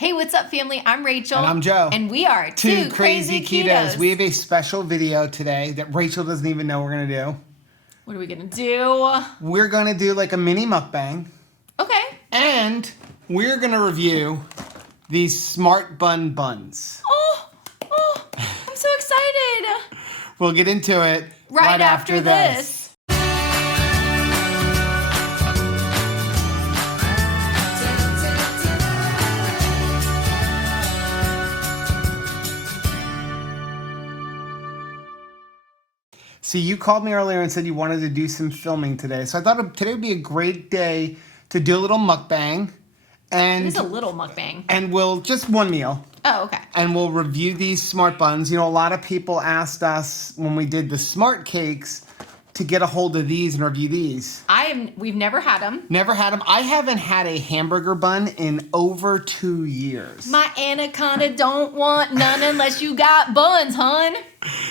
Hey, what's up, family? I'm Rachel. And I'm Joe. And we are Two Crazy Ketos. We have a special video today that Rachel doesn't even know we're going to do. What are we going to do? We're going to do like a mini mukbang. Okay. And we're going to review these Smart Buns. Oh, I'm so excited. We'll get into it right after this. See, you called me earlier and said you wanted to do some filming today. So I thought today would be a great day to do a little mukbang. And it is a little mukbang. And we'll, just one meal. Oh, okay. And we'll review these Smart Buns. You know, a lot of people asked us when we did the Smart Cakes to get a hold of these and review these. We've never had them. Never had them. I haven't had a hamburger bun in over 2 years. My anaconda don't want none unless you got buns, hon.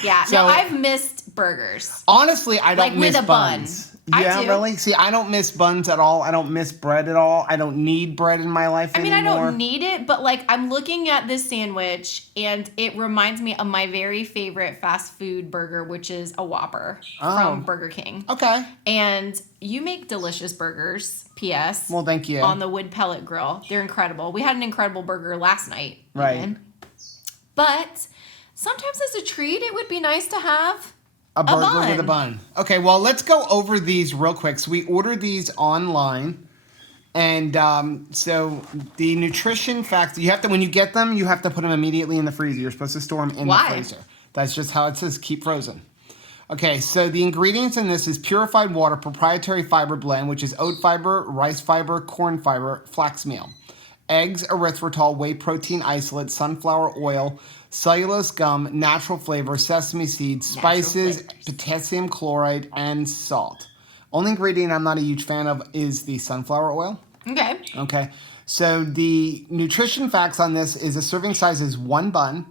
Yeah, So, no, I've missed burgers. Honestly, I don't miss with a buns. bun. Yeah, I do. really? See, I don't miss buns at all. I don't miss bread at all. I don't need bread in my life anymore. I don't need it, but like I'm looking at this sandwich and it reminds me of my very favorite fast food burger, which is a Whopper from Burger King. Okay. And you make delicious burgers, P.S. Well, thank you. On the wood pellet grill. They're incredible. We had an incredible burger last night. Right. Even. But sometimes as a treat, it would be nice to have a burger with a bun. Okay, well, let's go over these real quick. So we ordered these online. And so the nutrition facts, you have to, when you get them, you have to put them immediately in the freezer. You're supposed to store them in the freezer. That's just how it says, keep frozen. Okay, so the ingredients in this is purified water, proprietary fiber blend, which is oat fiber, rice fiber, corn fiber, flax meal. Eggs, erythritol, whey protein isolate, sunflower oil, cellulose gum, natural flavor, sesame seeds, spices, potassium chloride, and salt. Only ingredient I'm not a huge fan of is the sunflower oil. Okay. Okay. So the nutrition facts on this is a serving size is 1 bun.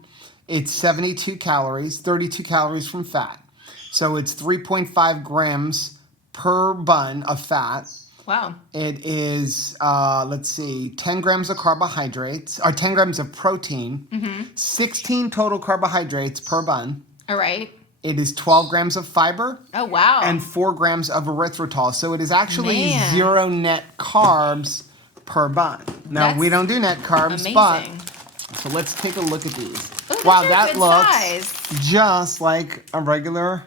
It's 72 calories, 32 calories from fat. So it's 3.5 grams per bun of fat. Wow. It is, 10 grams of carbohydrates, or 10 grams of protein, 16 total carbohydrates per bun. All right. It is 12 grams of fiber. Oh, wow. And 4 grams of erythritol. So it is actually 0 net carbs per bun. Now, we don't do net carbs, amazing. So let's take a look at these. Ooh, wow, that looks size. just like a regular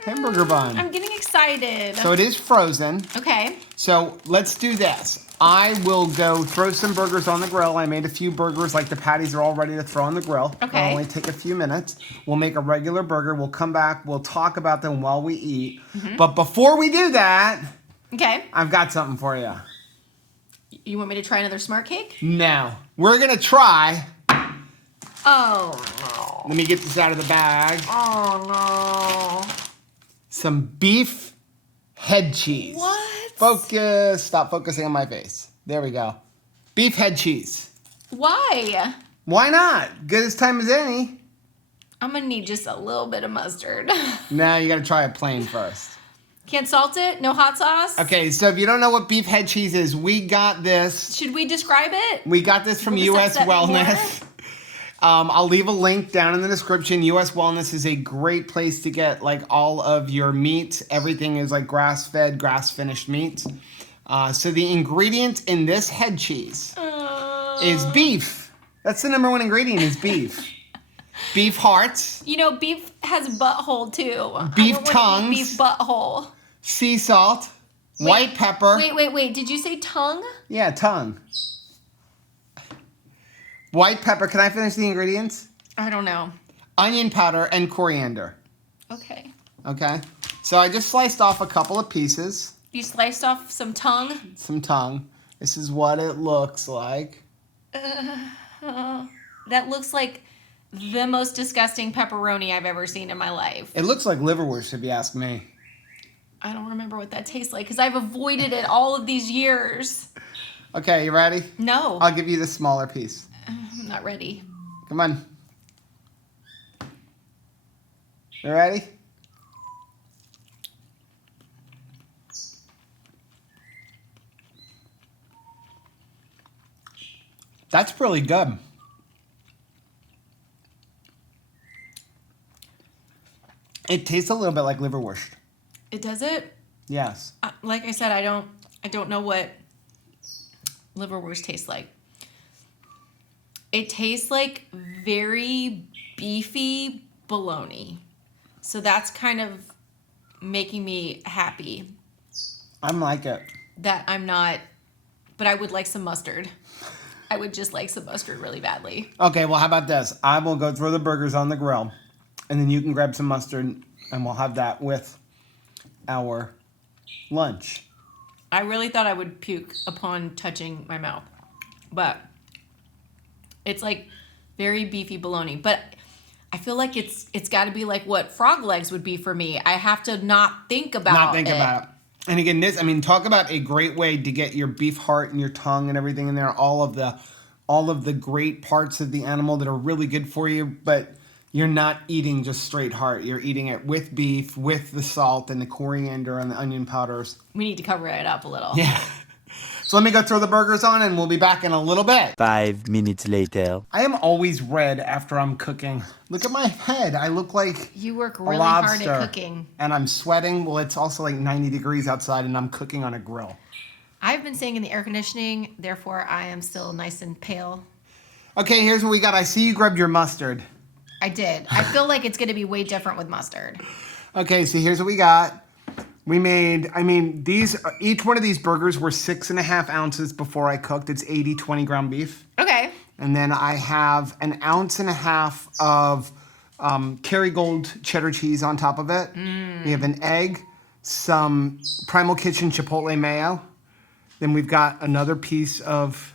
hamburger bun. I'm getting excited. So it is frozen. Okay. So let's do this. I will go throw some burgers on the grill. I made a few burgers, like the patties are all ready to throw on the grill. Okay. It'll only take a few minutes. We'll make a regular burger. We'll come back. We'll talk about them while we eat. But before we do that, I've got something for you. You want me to try another Smart Cake? No. We're going to try. Oh, no. Let me get this out of the bag. Oh, no. Some beef head cheese. What? Focus. Stop focusing on my face. There we go. Beef head cheese. Why? Why not? Good as time as any. I'm going to need just a little bit of mustard. Now you got to try it plain first. Can't salt it? No hot sauce? Okay, so if you don't know what beef head cheese is, we got this. Should we describe it? We got this from US Wellness. I'll leave a link down in the description. US Wellness is a great place to get like all of your meat. Everything is like grass-fed, grass-finished meat. So the ingredient in this head cheese is beef. That's the number one ingredient is beef. Beef hearts. You know, beef has butthole too. Beef tongues. Beef butthole. Sea salt. White pepper. Wait. Did you say tongue? Yeah, tongue. White pepper. Can I finish the ingredients? I don't know. Onion powder and coriander. Okay. Okay. So I just sliced off a couple of pieces. You sliced off some tongue? Some tongue. This is what it looks like. That looks like the most disgusting pepperoni I've ever seen in my life. It looks like liverwurst, if you ask me. I don't remember what that tastes like because I've avoided it all of these years. Okay, you ready? No. I'll give you the smaller piece. I'm not ready. Come on. You ready? That's really good. It tastes a little bit like liverwurst. It does it? Yes. Like I said, I don't know what liverwurst tastes like. It tastes like very beefy bologna. So that's kind of making me happy. I like it. That I'm not, but I would like some mustard. I would just like some mustard really badly. Okay, well, how about this? I will go throw the burgers on the grill, and then you can grab some mustard, and we'll have that with our lunch. I really thought I would puke upon touching my mouth, but it's like very beefy bologna. But I feel like it's got to be like what frog legs would be for me. I have to not think about it. And again, talk about a great way to get your beef heart and your tongue and everything in there. All of the great parts of the animal that are really good for you, but you're not eating just straight heart. You're eating it with beef, with the salt and the coriander and the onion powders. We need to cover it up a little. Yeah. So let me go throw the burgers on and we'll be back in a little bit. 5 minutes later. I am always red after I'm cooking. Look at my head. I look like you work a really lobster, hard at cooking. And I'm sweating. Well, it's also like 90 degrees outside and I'm cooking on a grill. I've been staying in the air conditioning, therefore I am still nice and pale. Okay, here's what we got. I see you grabbed your mustard. I did. I feel like it's going to be way different with mustard. Okay, so here's what we got. We made, each one of these burgers were 6.5 ounces before I cooked. It's 80, 20 ground beef. Okay. And then I have 1.5 ounces of Kerrygold cheddar cheese on top of it. We have an egg, some Primal Kitchen Chipotle mayo. Then we've got another piece of...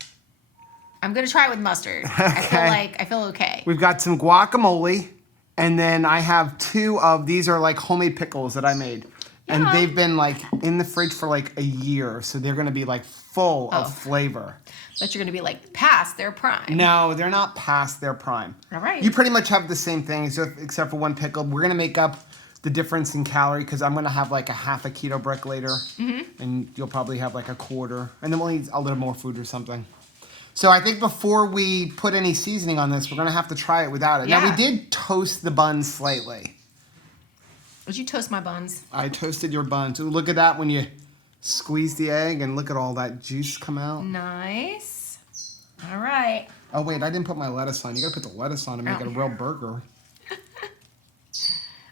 I'm going to try it with mustard. Okay. I feel okay. We've got some guacamole. And then I have 2 of, these are like homemade pickles that I made. And they've been like in the fridge for like a year. So they're going to be like full of flavor. But you're going to be like past their prime. No, they're not past their prime. All right. You pretty much have the same thing except for one pickle. We're going to make up the difference in calorie because I'm going to have like a half a keto brick later. Mm-hmm. And you'll probably have like a quarter. And then we'll eat a little more food or something. So I think before we put any seasoning on this, we're going to have to try it without it. Yeah. Now, we did toast the buns slightly. Did you toast my buns? I toasted your buns. Ooh, look at that when you squeeze the egg and look at all that juice come out. Nice. All right. Oh, wait, I didn't put my lettuce on. You got to put the lettuce on to make it a real burger.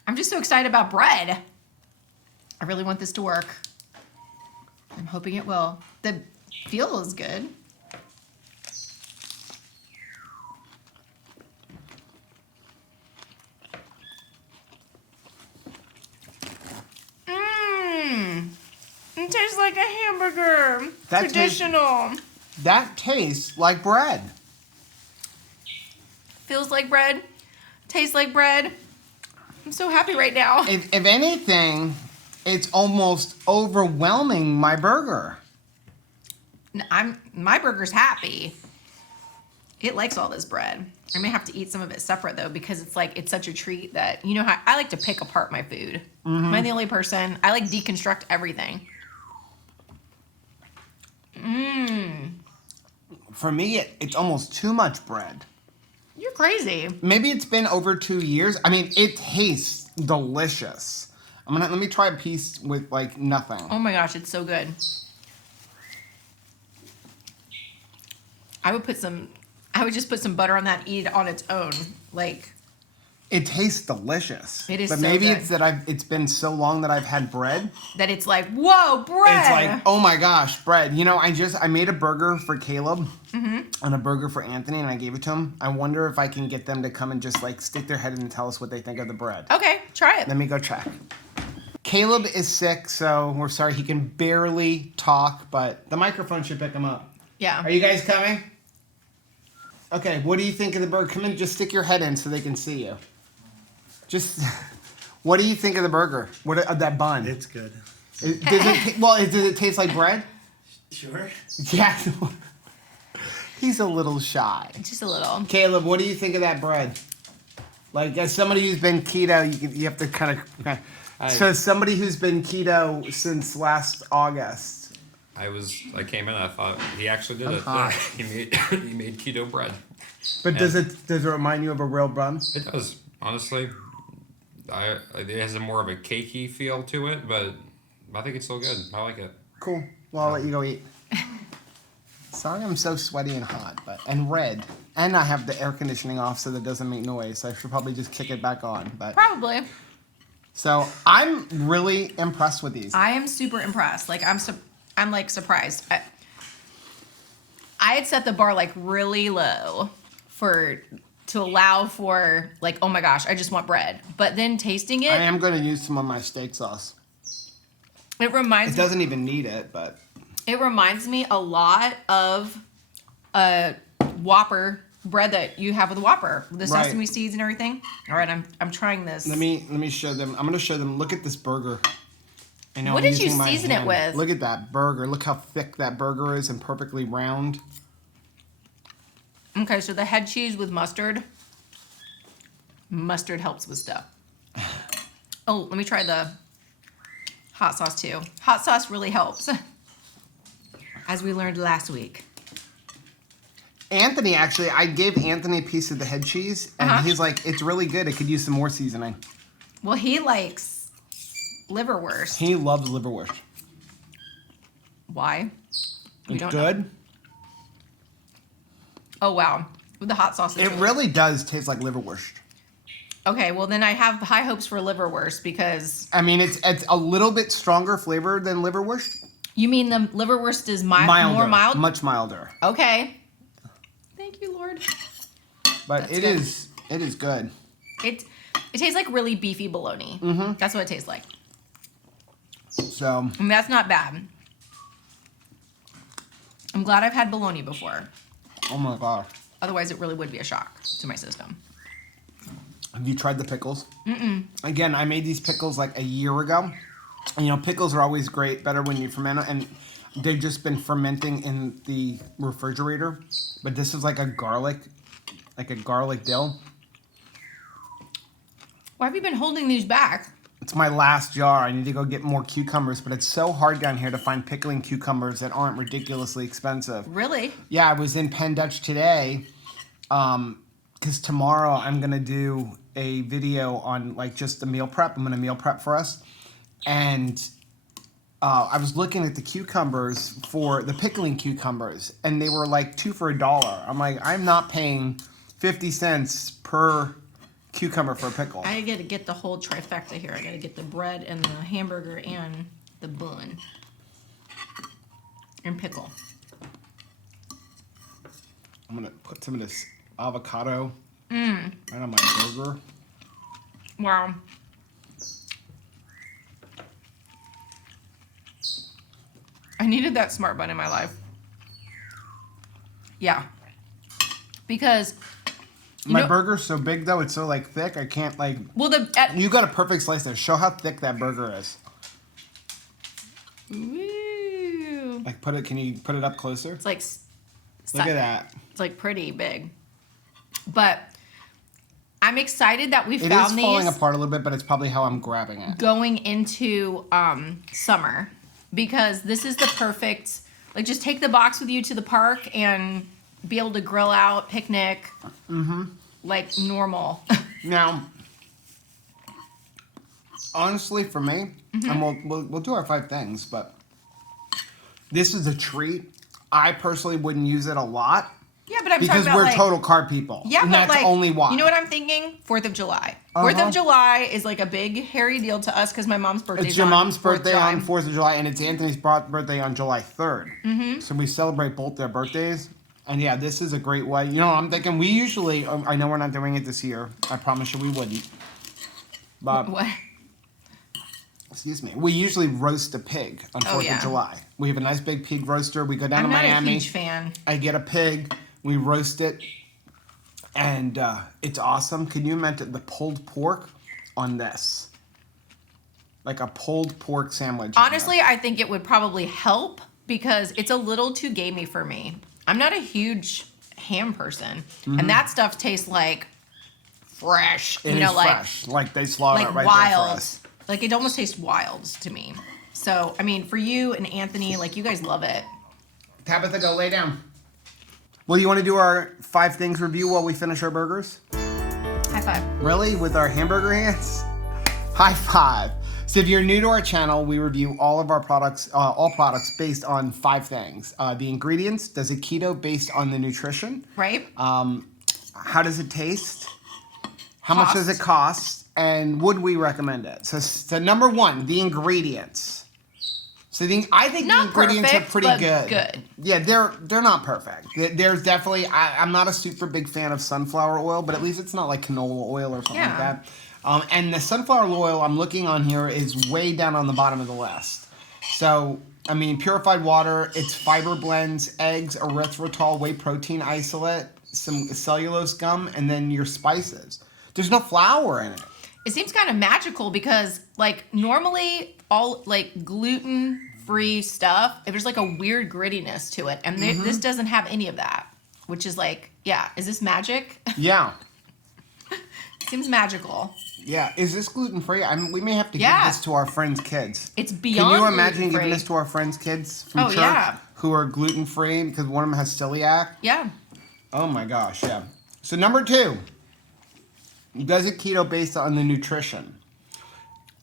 I'm just so excited about bread. I really want this to work. I'm hoping it will. The feel is good. It tastes like a hamburger. Traditional. That tastes like bread. Feels like bread. Tastes like bread. I'm so happy right now. If anything, it's almost overwhelming my burger. My burger's happy. It likes all this bread. I may have to eat some of it separate though because it's such a treat that you know how I like to pick apart my food. Mm-hmm. Am I the only person? I like deconstruct everything. For me, it's almost too much bread. You're crazy. Maybe it's been over 2 years. I mean, it tastes delicious. Let me try a piece with like nothing. Oh my gosh, it's so good. I would just put some butter on that and eat it on its own. Like, it tastes delicious. It is but so maybe good. it's that it's been so long that I've had bread. That it's like, whoa, bread. It's like, oh my gosh, bread. You know, I made a burger for Caleb and a burger for Anthony and I gave it to him. I wonder if I can get them to come and just like stick their head in and tell us what they think of the bread. Okay, try it. Let me go check. Caleb is sick, so we're sorry he can barely talk, but the microphone should pick him up. Yeah. Are you guys coming? Okay, what do you think of the burger? Come in, just stick your head in so they can see you. What do you think of the burger? What of that bun? It's good. Does it taste like bread? Sure. Yeah. He's a little shy. Just a little. Caleb, what do you think of that bread? Like, as somebody who's been keto, you have to kind of. So, somebody who's been keto since last August, I came in. I thought he actually did it. hot. He made keto bread. But does it remind you of a real bun? It does, honestly. It has a more of a cakey feel to it, but I think it's still good. I like it. Cool. Well, I'll let you go eat. Sorry I'm so sweaty and hot, and red. And I have the air conditioning off so that it doesn't make noise, so I should probably just kick it back on. But Probably. So I'm really impressed with these. I am super impressed. Like I'm like surprised. I had set the bar like really low to allow for like, oh my gosh, I just want bread. But then tasting I it, am going to use some of my steak sauce. it reminds It doesn't even need it, but me a lot of a Whopper bread that you have with a Whopper, the Right. sesame seeds and everything. All right, I'm trying this. let me show them. I'm going to show them. Look at this burger. I know What I'm did you using my season it hand. with? Look at that burger. Look how thick that burger is and perfectly round. Okay, so the head cheese with mustard. Mustard helps with stuff. Oh, let me try the hot sauce too. Hot sauce really helps, as we learned last week. Anthony, actually, I gave Anthony a piece of the head cheese, and he's like, it's really good. It could use some more seasoning. Well, he likes liverwurst. He loves liverwurst. Why? We It's don't good. know. Oh, wow. With the hot sauce. It really does taste like liverwurst. Okay, well, then I have high hopes for liverwurst because... I mean, it's a little bit stronger flavor than liverwurst. You mean the liverwurst is Milder, more mild? much milder. Okay. Thank you, Lord. But That's it good. is good. It tastes like really beefy bologna. Mm-hmm. That's what it tastes like. So I mean, that's not bad. I'm glad I've had bologna before. oh my gosh. Otherwise, it really would be a shock to my system. Have you tried the pickles? Mm-mm. Again, I made these pickles like a year ago. And, you know, pickles are always great, better when you ferment them. And they've just been fermenting in the refrigerator. But this is like a garlic dill. Why have you been holding these back? It's my last jar. I need to go get more cucumbers. But it's so hard down here to find pickling cucumbers that aren't ridiculously expensive. Really? Yeah, I was in Penn Dutch today. Because tomorrow I'm going to do a video on like just the meal prep. I'm going to meal prep for us. And I was looking at the cucumbers for the pickling cucumbers, and they were like 2 for $1. I'm like, I'm not paying 50 cents per cucumber for a pickle. I gotta get the whole trifecta here. I gotta get the bread and the hamburger and the bun. And pickle. I'm going to put some of this avocado right on my burger. Wow. I needed that Smart Bun in my life. Yeah. Because My burger's so big though, it's so like thick, I can't like... well, You got a perfect slice there. Show how thick that burger is. Ooh. Like can you put it up closer? It's like Look at that. It's like pretty big. But I'm excited that we It is found falling these apart a little bit, but it's probably how I'm grabbing it. going into summer, because this is the perfect, like, just take the box with you to the park and be able to grill out, picnic, like normal. Now, honestly, for me, and we'll do our 5 things, but this is a treat. I personally wouldn't use it a lot Yeah, but I'm because talking about we're like, total carb people. yeah, and but that's like, only why. you know what I'm thinking? 4th of July. 4th of July is like a big hairy deal to us because my mom's birthday. It's your mom's birthday July. on 4th of July, and it's Anthony's birthday on July 3rd. Mm-hmm. So we celebrate both their birthdays. And yeah, this is a great way. You know, I'm thinking we usually, I know we're not doing it this year. I promise you we wouldn't. But, What? excuse me, we usually roast a pig on 4th yeah. of July. We have a nice big pig roaster. We go down I'm to not Miami. a huge fan. I get a pig. We roast it. And it's awesome. Can you imagine the pulled pork on this? Like a pulled pork sandwich. Honestly, I think it would probably help because it's a little too gamey for me. I'm not a huge ham person, and that stuff tastes like fresh. It you know, is like fresh. Like they slaughter like it right wild. there for us. Like it almost tastes wild to me. So, I mean, for you and Anthony, like, you guys love it. Tabitha, go lay down. Well, you want to do our 5 things review while we finish our burgers? High five. Really? With our hamburger hands? High five. So if you're new to our channel, we review all of our products, all products based on 5 things. The ingredients, does it keto based on the nutrition? Right? How does it taste? How much does it cost? And would we recommend it? So number 1, the ingredients. So I think the Not ingredients perfect, are pretty but good. good. Yeah, they're not perfect. There's definitely, I'm not a super big fan of sunflower oil, but at least it's not like canola oil or something like that. And the sunflower oil I'm looking on here is way down on the bottom of the list. So, I mean, purified water, it's fiber blends, eggs, erythritol, whey protein isolate, some cellulose gum, and then your spices. There's no flour in it. It seems kind of magical because, like, normally all, like, gluten-free stuff, there's, like, a weird grittiness to it. And this doesn't have any of that, which is like, yeah, is this magic? Yeah. Seems magical. Yeah, is this gluten-free? We may have to give this to our friends' kids. It's beyond Can you imagine gluten-free. giving this to our friends' kids from church who are gluten-free because one of them has celiac? Yeah. Oh my gosh, yeah. So number 2, does it keto based on the nutrition?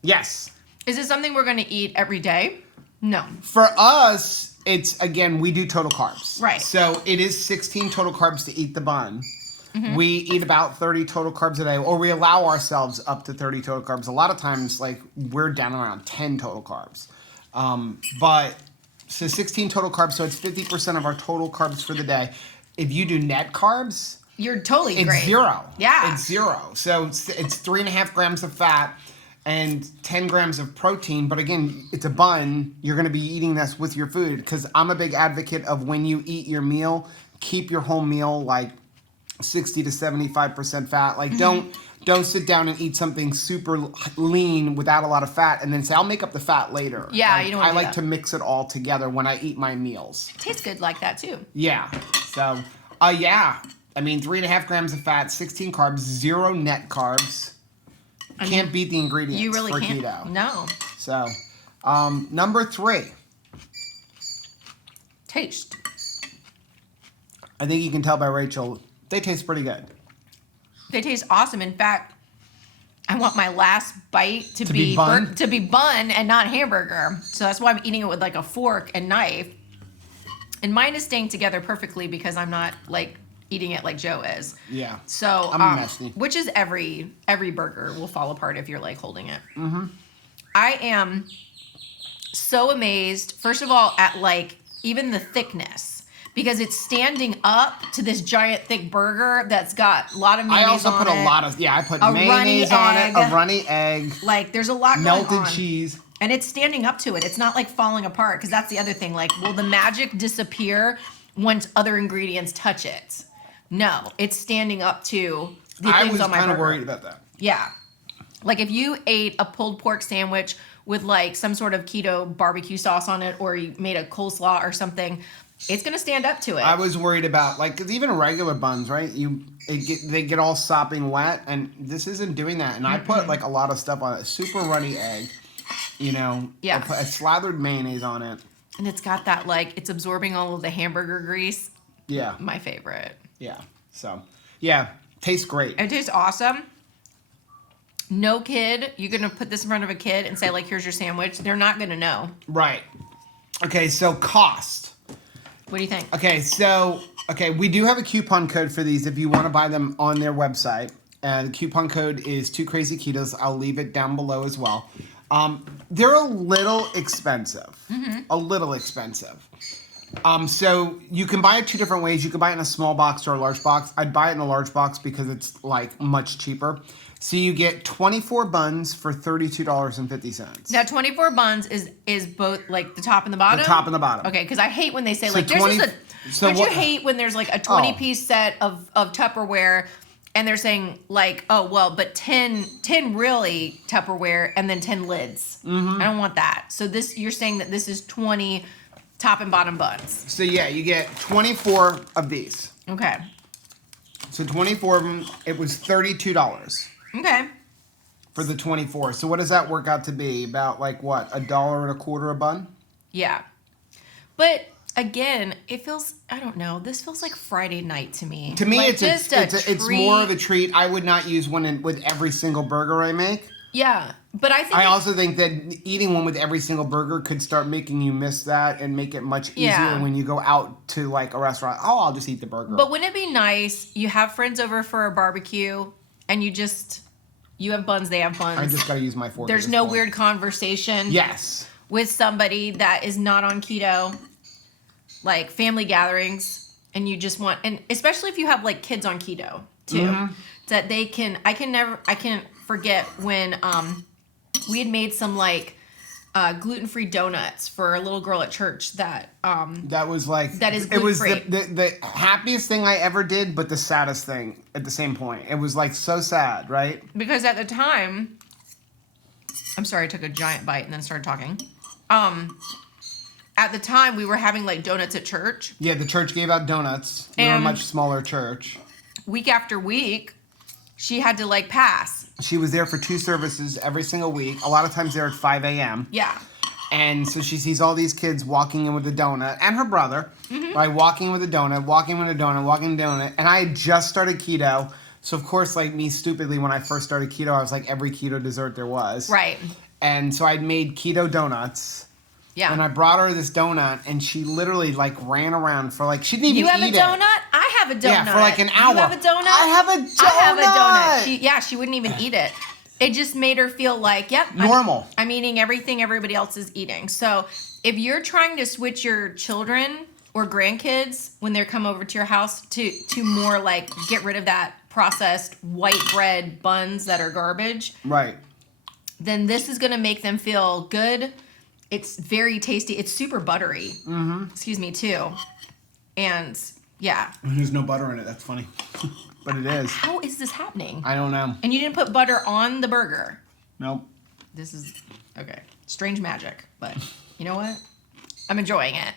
Yes. Is this something we're going to eat every day? No. For us, it's, again, we do total carbs. Right. So it is 16 total carbs to eat the bun. We eat about 30 total carbs a day, or we allow ourselves up to 30 total carbs. A lot of times, like, we're down around 10 total carbs. So 16 total carbs, so it's 50% of our total carbs for the day. If you do net carbs, You're totally it's great. 0. Yeah. It's 0. So it's 3.5 grams of fat and 10 grams of protein. But again, it's a bun. You're going to be eating this with your food, because I'm a big advocate of when you eat your meal, keep your whole meal like 60 to 75% fat. Like, don't sit down and eat something super lean without a lot of fat and then say, I'll make up the fat later. Yeah, Like, you don't wanna I do like that. to mix it all together when I eat my meals. Tastes good like that, too. Yeah. So, yeah. I mean, 3.5 grams of fat, 16 carbs, 0 net carbs. Can't beat the ingredients You really for can't. keto. No. So, number 3. Taste. I think you can tell by Rachel, they taste pretty good. They taste awesome. In fact, I want my last bite to be bun? to be bun and not hamburger. So that's why I'm eating it with like a fork and knife. And mine is staying together perfectly because I'm not like eating it like Joe is. Yeah. So I'm messy. which is every burger will fall apart if you're like holding it. I am so amazed, first of all, at like even the thickness. Because it's standing up to this giant thick burger that's got a lot of mayonnaise I also on put it. a lot of, I put A mayonnaise runny on it, egg. a runny egg, Like, there's a lot going melted on. cheese. And it's standing up to it. It's not like falling apart, because that's the other thing. Like, will the magic disappear once other ingredients touch it? No, it's standing up to the I things was on my kind of burger. worried about that. Yeah. Like, if you ate a pulled pork sandwich with like some sort of keto barbecue sauce on it, or you made a coleslaw or something, it's gonna stand up to it. I was worried about, like, 'cause even regular buns, right? They get all sopping wet, and this isn't doing that. And I put like a lot of stuff on it. Super runny egg, Yeah. I put a slathered mayonnaise on it. And it's got that, like, it's absorbing all of the hamburger grease. Yeah, My favorite. yeah. So, yeah, tastes great. It tastes awesome. No kid, you're gonna put this in front of a kid and say, like, here's your sandwich. They're not gonna know. Right. Okay, so cost. What do you think? Okay, we do have a coupon code for these if you want to buy them on their website. The coupon code is 2crazyketos. I'll leave it down below as well. They're a little expensive. A little expensive. So you can buy it 2 different ways. You can buy it in a small box or a large box. I'd buy it in a large box because it's like much cheaper. So you get 24 buns for $32.50. Now, 24 buns is both, like, the top and the bottom? The top and the bottom. Okay, because I hate when they say, So like, there's 20 just a... so don't what- you hate when there's, like, a 20-piece set of Tupperware, and they're saying, like, oh, well, but 10 really Tupperware, and then 10 lids. I don't want that. So you're saying that this is 20 top and bottom buns. So yeah, you get 24 of these. Okay. So 24 of them, it was $32. Okay. For the 24. So what does that work out to be? About like what? $1.25 a bun? Yeah. But again, it feels, I don't know, this feels like Friday night to me. To me, like it's more of a treat. I would not use one with every single burger I make. Yeah, but I think I also think that eating one with every single burger could start making you miss that and make it much easier when you go out to like a restaurant. Oh, I'll just eat the burger. But wouldn't it be nice? You have friends over for a barbecue, and you have buns, they have buns. I just gotta use my fork. There's no weird conversation. Yes. With somebody that is not on keto, like family gatherings, and you just want, and especially if you have like kids on keto too, that they can. I can't forget when we had made some like gluten-free donuts for a little girl at church that was like that is it was gluten-free. the happiest thing I ever did, but the saddest thing at the same point. It was like so sad, right? Because at the time, I'm sorry, I took a giant bite and then started talking. At the time, we were having like donuts at church. Yeah, the church gave out donuts. We were a much smaller church. Week after week, she had to like pass. She was there for 2 services every single week. A lot of times there at 5 a.m. Yeah. And so she sees all these kids walking in with a donut, and her brother, right, walking with a donut, walking with a donut, walking with a donut. And I had just started keto. So, of course, like me stupidly, when I first started keto, I was like every keto dessert there was. Right. And so I'd made keto donuts. Yeah. And I brought her this donut, and she literally like ran around for like, she didn't even eat it. You have a donut? I have a donut. Yeah, for like an hour. You have a donut? I have a donut. I have a donut. She wouldn't even eat it. It just made her feel like, yep. Normal. I'm eating everything everybody else is eating. So if you're trying to switch your children or grandkids when they come over to your house to more like get rid of that processed white bread buns that are garbage. Right. Then this is going to make them feel good. It's very tasty. It's super buttery. Excuse me, too. And yeah. There's no butter in it. That's funny. But it is. How is this happening? I don't know. And you didn't put butter on the burger. Nope. This is, okay, strange magic. But you know what? I'm enjoying it.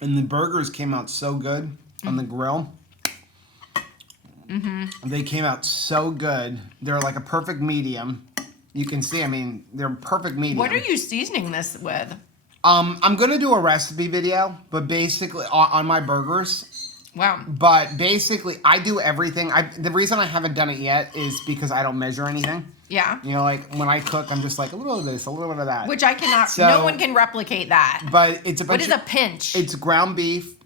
And the burgers came out so good on the grill. They came out so good. They're like a perfect medium. You can see, I mean, they're perfect medium. What are you seasoning this with? I'm going to do a recipe video, but basically on my burgers. Wow. But basically, I do everything. The reason I haven't done it yet is because I don't measure anything. Yeah. You know, like when I cook, I'm just like a little of this, a little bit of that. Which I cannot, So- no one can replicate that. But it's a bunch What is a pinch? It's ground beef,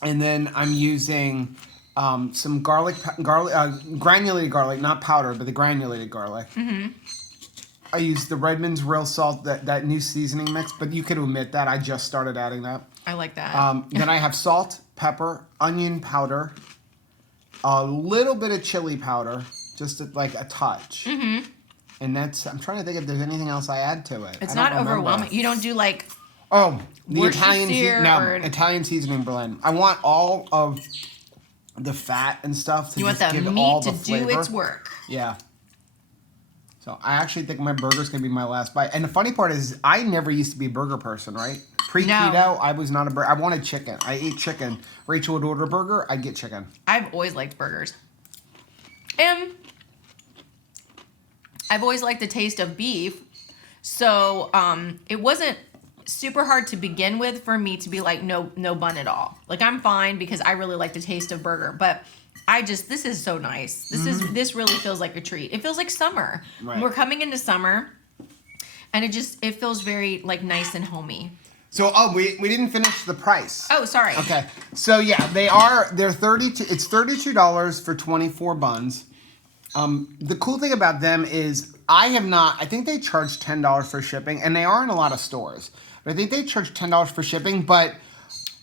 and then I'm using some granulated garlic, not powder, but the granulated garlic. I use the Redmond's real salt, that new seasoning mix, but you could omit that. I just started adding that. I like that. Then I have salt, pepper, onion powder, a little bit of chili powder, just like a touch. And that's, I'm trying to think if there's anything else I add to it. It's I not don't remember. overwhelming. You don't do like, Oh, the Worcestershire Italian seasoning blend. I want all of the fat and stuff to you want just the give meat all to the do flavor. its work. Yeah. So I actually think my burger's gonna be my last bite. And the funny part is, I never used to be a burger person, right? Pre-keto, No. I was not a burger. I wanted chicken. I ate chicken. Rachel would order a burger. I'd get chicken. I've always liked burgers. And I've always liked the taste of beef. So it wasn't super hard to begin with for me to be like, no bun at all. Like, I'm fine because I really like the taste of burger. But this is so nice. This really feels like a treat. It feels like summer. Right. We're coming into summer. And it feels very like nice and homey. So we didn't finish the price. Oh, sorry. Okay. So yeah, they're 32. It's $32 for 24 buns. The cool thing about them is I think they charge $10 for shipping, and they are in a lot of stores. But I think they charge $10 for shipping, but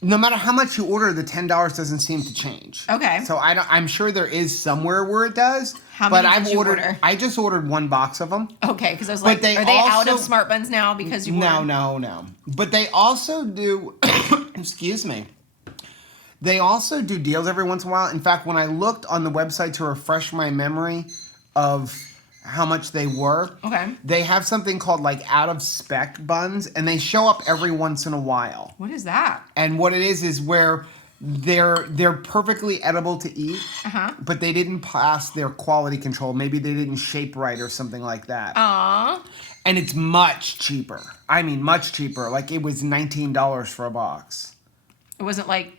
no matter how much you order, the $10 doesn't seem to change. Okay. So I'm sure there is somewhere where it does. How but many I've did you ordered. order? I just ordered one box of them. Okay, because I was like, they are they out also- of Smart Buns now because you No. But they also do, excuse me. They also do deals every once in a while. In fact, when I looked on the website to refresh my memory of how much they were, Okay. they have something called like out of spec buns, and they show up every once in a while. What is that? And what it is where they're perfectly edible to eat, but they didn't pass their quality control. Maybe they didn't shape right or something like that. Aw. And it's much cheaper. I mean, much cheaper. Like, it was $19 for a box. It wasn't like...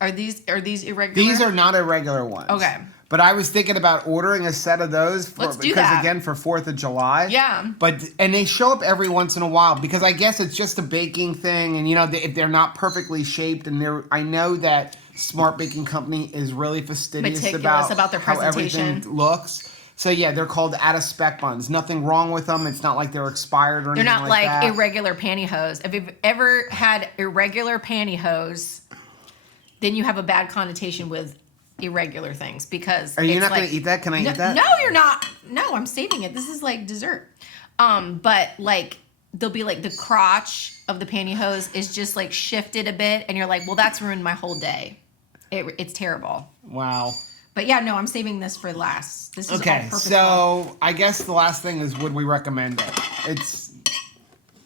Are these irregular? These are not irregular ones. Okay. But I was thinking about ordering a set of those Let's do because that. again for 4th of July. Yeah. And they show up every once in a while because I guess it's just a baking thing, and if they're not perfectly shaped, and I know that Smart Baking Company is really fastidious Meticulous about their how presentation. everything looks. So yeah, they're called out of spec buns. Nothing wrong with them. It's not like they're expired or They're anything not like that. irregular pantyhose. If you've ever had irregular pantyhose, then you have a bad connotation with irregular things because Are you not going to eat that? Can I eat that? No, you're not. No, I'm saving it. This is like dessert. But like there'll be like the crotch of the pantyhose is just like shifted a bit, and you're like, well, that's ruined my whole day. It's terrible. Wow. But yeah, no, I'm saving this for last. This is Okay, all purposeful. so I guess the last thing is, would we recommend it?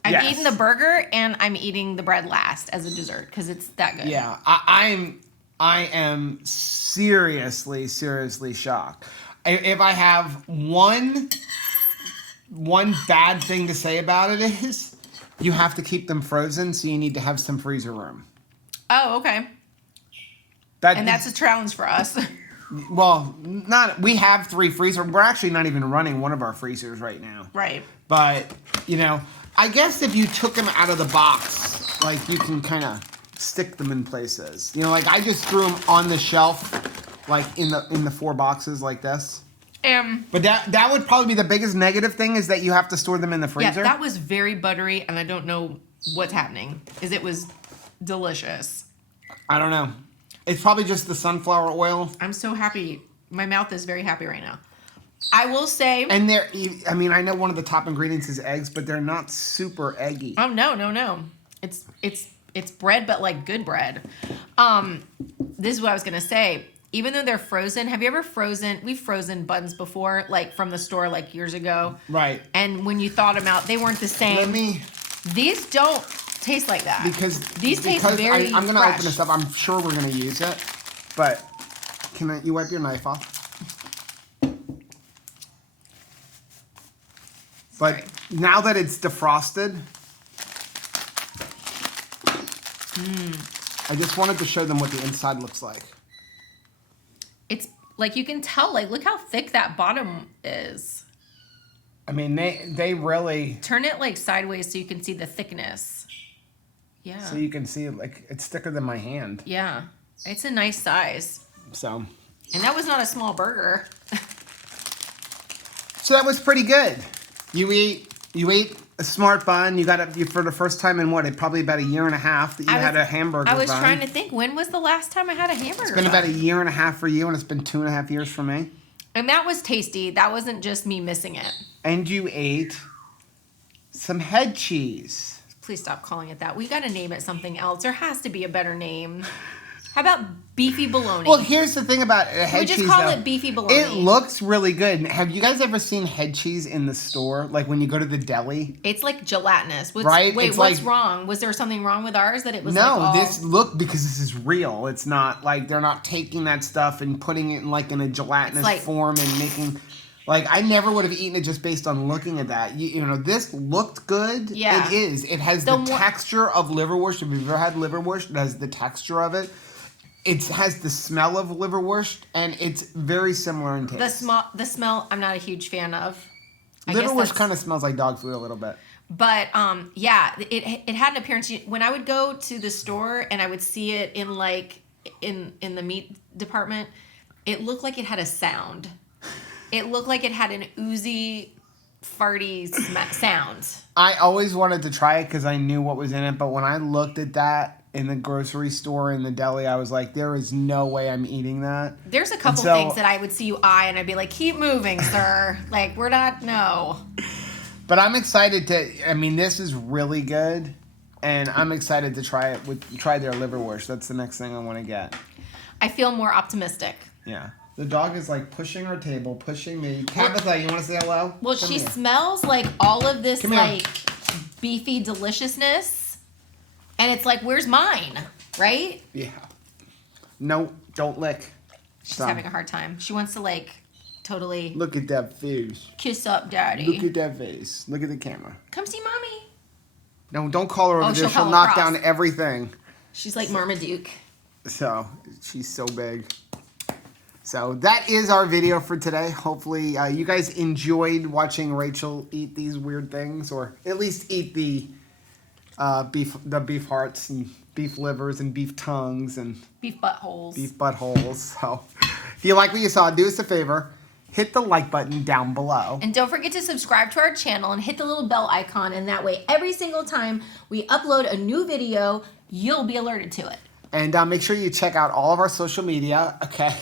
I'm yes. eating the burger and I'm eating the bread last as a dessert because it's that good. Yeah, I am seriously shocked. If I have one bad thing to say about it is, you have to keep them frozen, so you need to have some freezer room. Oh, okay. And that's a challenge for us. Well, we have 3 freezers. We're actually not even running one of our freezers right now. Right. But, I guess if you took them out of the box, like, you can kind of stick them in places. Like, I just threw them on the shelf, like, in the 4 boxes like this. But that would probably be the biggest negative thing, is that you have to store them in the freezer. Yeah, that was very buttery, and I don't know what's happening. It was delicious. I don't know. It's probably just the sunflower oil. I'm so happy. My mouth is very happy right now. I will say... And I know one of the top ingredients is eggs, but they're not super eggy. Oh, no. It's bread, but like good bread. This is what I was going to say. Even though they're frozen, have you ever we've frozen buns before, like from the store like years ago. Right. And when you thought them out, they weren't the same. These don't taste like that. Because these taste very I'm going to fresh. open this up. I'm sure we're going to use it. But you wipe your knife off? But now that it's defrosted, I just wanted to show them what the inside looks like. It's like you can tell, like, look how thick that bottom is. I mean, they really... Turn it like sideways so you can see the thickness. Yeah. So you can see, like, it's thicker than my hand. Yeah. It's a nice size. So. And that was not a small burger. So that was pretty good. You ate a Smart Bun. You got it for the first time in probably about a year and a half that you had a hamburger bun. I was trying to think, when was the last time I had a hamburger It's been about a year and a half for you, and it's been 2.5 years for me. And that was tasty. That wasn't just me missing it. And you ate some head cheese. Please stop calling it that. We got to name it something else. There has to be a better name. How about beefy bologna? Well, here's the thing about head cheese. We just call it beefy bologna. It looks really good. Have you guys ever seen head cheese in the store? Like when you go to the deli? It's like gelatinous. Right? Wait, it's what's like, wrong? Was there something wrong with ours that it was No, because this is real. It's not like they're not taking that stuff and putting it in a gelatinous form and making... Like, I never would have eaten it just based on looking at that. This looked good. Yeah. It is. It has the texture of liverwurst. If you've ever had liverwurst, it has the texture of it. It has the smell of liverwurst, and it's very similar in taste. The smell, I'm not a huge fan of. Liverwurst kind of smells like dog food a little bit. But, yeah, it had an appearance. When I would go to the store and I would see it in the meat department, it looked like it had a sound. It looked like it had an oozy, farty sound. I always wanted to try it because I knew what was in it, but when I looked at that in the grocery store, in the deli, I was like, there is no way I'm eating that. There's a couple things that I would see you eye, and I'd be like, keep moving, sir. Like, we're not, no. But I'm excited this is really good, and I'm excited to try their liverwurst. That's the next thing I want to get. I feel more optimistic. Yeah. The dog is like pushing our table, pushing me. Tabitha, you want to say hello? Well, she smells like all of this beefy deliciousness. And it's like, where's mine? Right? Yeah. No, don't lick. She's having a hard time. She wants to like totally Look at that face. kiss up daddy. Look at that face. Look at the camera. Come see mommy. No, don't call her over there. she'll She'll call knock across. down everything. She's like Marmaduke. So, she's so big. So, that is our video for today. Hopefully, you guys enjoyed watching Rachel eat these weird things, or at least eat the beef hearts and beef livers and beef tongues and Beef buttholes. beef buttholes. So, if you like what you saw, do us a favor. Hit the like button down below. And don't forget to subscribe to our channel and hit the little bell icon, and that way every single time we upload a new video, you'll be alerted to it. And make sure you check out all of our social media, okay?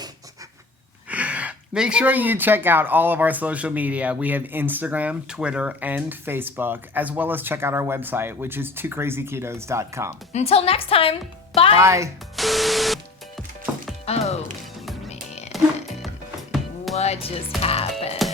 Make sure you check out all of our social media. We have Instagram, Twitter, and Facebook, as well as check out our website, which is twocrazyketos.com. Until next time, bye. Bye. Oh, man. What just happened?